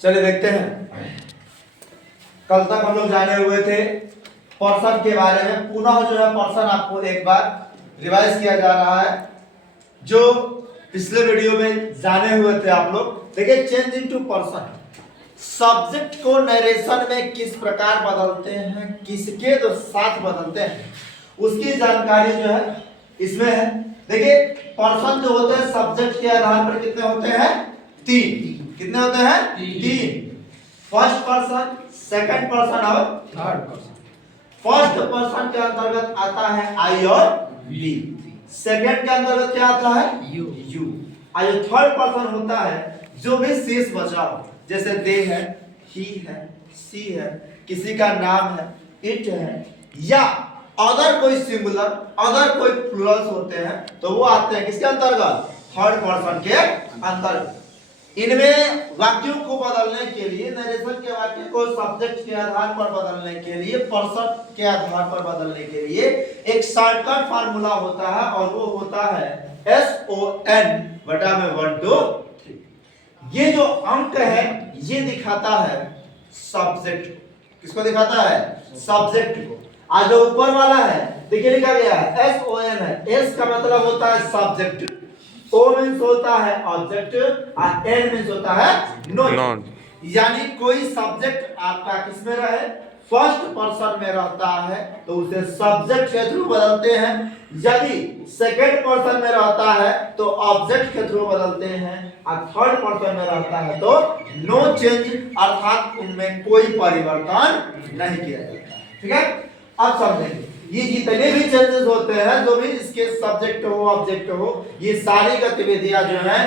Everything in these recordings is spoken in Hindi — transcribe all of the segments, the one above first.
चलिए देखते हैं। कल तक हम लोग जाने हुए थे पर्सन के बारे में। पुनः जो है पर्सन आपको एक बार रिवाइज किया जा रहा है जो पिछले वीडियो में जाने हुए थे आप लोग। देखिए, चेंज इनटू पर्सन, सब्जेक्ट को नरेशन में किस प्रकार बदलते हैं, किसके तो साथ बदलते हैं, उसकी जानकारी जो है इसमें है। देखिए, पर्सन जो होते हैं सब्जेक्ट के आधार पर कितने होते हैं? तीन। कितने होते हैं? तीन। फर्स्ट पर्सन, सेकंड पर्सन और थर्ड पर्सन। फर्स्ट पर्सन के अंतर्गत आता है आई और वी। सेकंड के अंतर्गत क्या आता है? यू। और जो थर्ड पर्सन होता है जो भी शेष बचा हो, जैसे दे है, ही है, सी है, किसी का नाम है, इट है, या अगर कोई सिंगुलर, अगर कोई प्लूरल्स होते हैं तो वो आते हैं किसके अंतर्गत? थर्ड पर्सन के अंतर्गत। इनमें वाक्यों को बदलने के लिए, नरेशन के वाक्य को सब्जेक्ट के आधार पर बदलने के लिए, पर्सन के आधार पर बदलने के लिए एक शॉर्टकट फार्मूला होता है और वो होता है SON बटा में 1 2 3। ये जो अंक है ये दिखाता है सब्जेक्ट को। किसको दिखाता है? सब्जेक्ट को। आज जो ऊपर वाला है देखिए लिखा गया है SON है। S का मतलब होता है सब्जेक्ट, O मींस होता है ऑब्जेक्ट और N मींस होता है नॉन। यानी कोई सब्जेक्ट आपका किसमें रहे? फर्स्ट पर्सन में रहता है तो उसे सब्जेक्ट के थ्रू बदलते हैं। यदि सेकंड पर्सन में रहता है तो ऑब्जेक्ट के थ्रू बदलते हैं और थर्ड पर्सन में रहता है तो नो चेंज, अर्थात उनमें कोई परिवर्तन नहीं किया जाता। ठीक है, अब समझेंगे ये जितने भी चेंजेस होते हैं, जो भी इसके सब्जेक्ट हो, ऑब्जेक्ट हो, ये सारी गतिविधियां जो है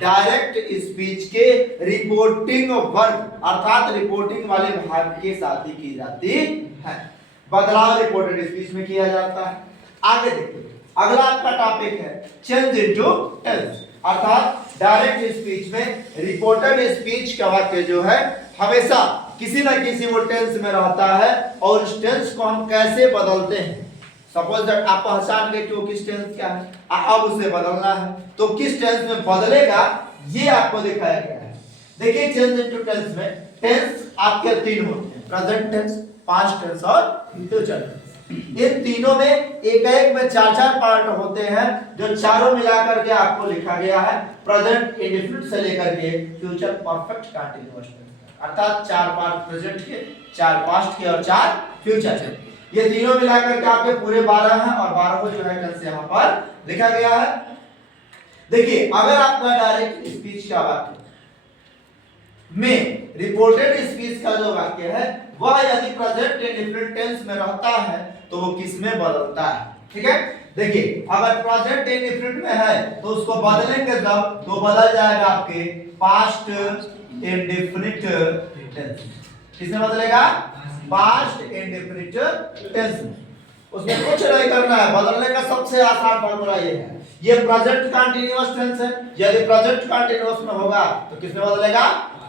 डायरेक्ट स्पीच के रिपोर्टिंग वर्क अर्थात रिपोर्टिंग वाले भाग के साथ ही की जाती है। बदलाव रिपोर्टेड स्पीच में किया जाता है। आगे देखिए, अगला आपका टॉपिक है चेंज इनटू टेंस, अर्थात डायरेक्ट स्पीच में रिपोर्टेड स्पीच का वाक्य जो है हमेशा किसी न किसी वो टेंस में रहता है और उस टेंस को हम कैसे बदलते हैं। सपोज दैट आप पहचान गए कि वो किस टेंस क्या है, अब उसे बदलना है तो किस टेंस में बदलेगा ये आपको दिखाया गया है। देखिए, चेंज इनटू टेंस में टेंस आपके तीन होते हैं, प्रेजेंट टेंस, पास्ट टेंस और फ्यूचर टेंस। इन तीनों में एक में चार चार पार्ट होते हैं जो चारों मिलाकर के आपको लिखा गया है प्रेजेंट इंडेफिनिट से लेकर के फ्यूचर परफेक्ट कंटीन्यूअस टेंस, अर्थात चार पार्ट प्रेजेंट के, चार पास्ट के और चार फ्यूचर के। ये तीनों मिलाकर के आपके पूरे 12 हैं और 12 जो है टेंस यहाँ पर लिखा गया है। देखिए, अगर आपका डायरेक्ट स्पीच का वाक्य में रिपोर्टेड स्पीच का जो वाक्य है वह यदि प्रेजेंट इंडेफिनिट टेंस में रहता है तो वो किस में बदलता है? ठीक है, देखिए अगर प्रेजेंट इंडेफिनिट में है तो उसको बदलेंगे जब तो बदल जाएगा आपके पास्ट इंडेफिनिट टेंस। किसमें बदलेगा? Past indefinite tense. उसमें कुछ नहीं करना है, बदलने का सबसे आसान फार्मूला ये है। ये प्रेजेंट कंटीन्यूअस टेंस है, यदि प्रेजेंट कंटीन्यूअस में होगा तो किसमें बदलेगा?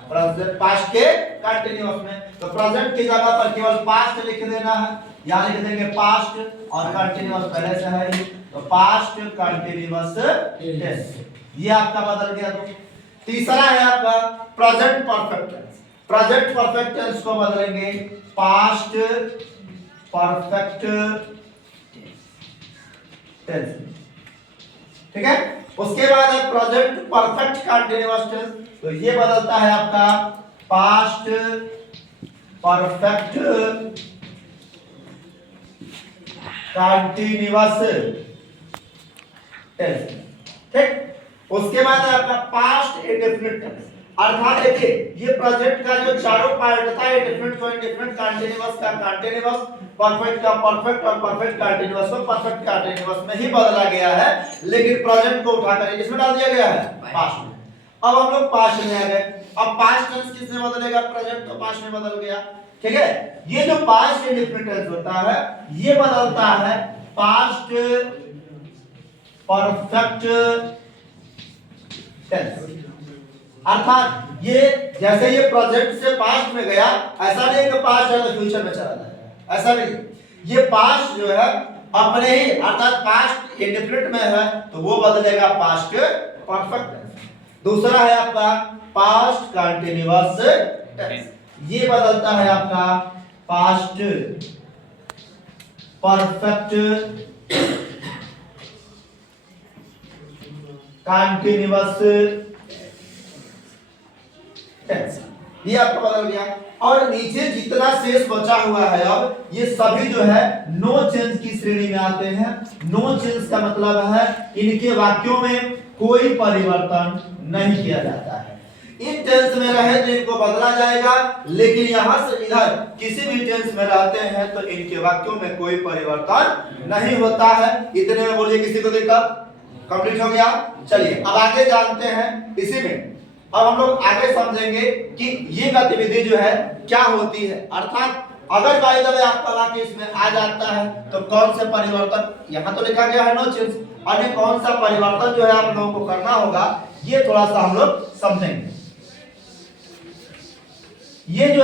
प्रेजेंट पास्ट के कंटीन्यूअस में। तो प्रेजेंट की जगह पर केवल पास्ट लिख देना है, यहां लिख देंगे पास्ट और कंटीन्यूअस पहले से है तो पास्ट कंटीन्यूअस टेंस, ये आपका बदल गया। तो तीसरा है आपका present perfect tense. Present perfect tense को बदलेंगे पास्ट परफेक्ट टेंस। ठीक है, उसके बाद है प्रेजेंट परफेक्ट कंटीन्यूअस टेंस, तो ये बदलता है आपका पास्ट परफेक्ट कंटीन्यूअस टेंस। ठीक, उसके बाद है आपका पास्ट इंडेफिनिट टेंस, अर्थात देखिए ये प्रेजेंट का जो चारों पार्ट था, इंडेफिनिट को इंडेफिनिट, कंटीन्यूअस का कंटीन्यूअस, परफेक्ट का परफेक्ट और परफेक्ट कंटीन्यूअस को परफेक्ट कंटीन्यूअस में ही बदला गया है, लेकिन प्रेजेंट को उठाकर किसमें डाल दिया गया है? पास्ट में। अब हम लोग पास्ट में आ गए। अब पास्ट टेंस किसमें बदलेगा? प्रेजेंट तो पास्ट में बदल गया। ठीक है, ये जो पास्ट इंडेफिनिट टेंस होता है ये बदलता है पास्ट परफेक्ट टेंस, अर्थात ये जैसे ये प्रेजेंट से पास्ट में गया, ऐसा नहीं कि पास्ट है तो फ्यूचर में चला जाएगा, ऐसा नहीं। ये पास्ट जो है अपने ही, अर्थात पास्ट इंडेफिनिट में है तो वो बदलेगा पास्ट परफेक्ट टेंस। दूसरा है आपका पास्ट कंटिन्यूअस टेंस, ये बदलता है आपका पास्ट परफेक्ट कंटिन्यूअस टेंस, ये आपका बदल गया। और नीचे जितना शेष बचा हुआ है अब ये सभी जो है नो चेंज की श्रेणी में आते हैं। नो चेंज का मतलब है इनके वाक्यों में कोई परिवर्तन नहीं किया जाता है। इन टेंस में रहे तो इनको बदला जाएगा, लेकिन यहां से इधर किसी भी टेंस में रहते हैं तो इनके वाक्यों में कोई परिवर्तन नहीं होता है। इतने में बोलिए किसी को दिक्कत? कंप्लीट हो गया। चलिए अब आगे जानते हैं इसी में। अब हम लोग आगे समझेंगे कि ये गतिविधि जो है क्या होती है, अर्थात अगर बाय द वे आपका वाक्य इसमें आ जाता है तो कौन से परिवर्तन, यहाँ तो लिखा गया है नो चेंज, अन्य कौन सा परिवर्तन जो है आप लोगों को करना होगा ये थोड़ा सा हम लोग समझेंगे। ये जो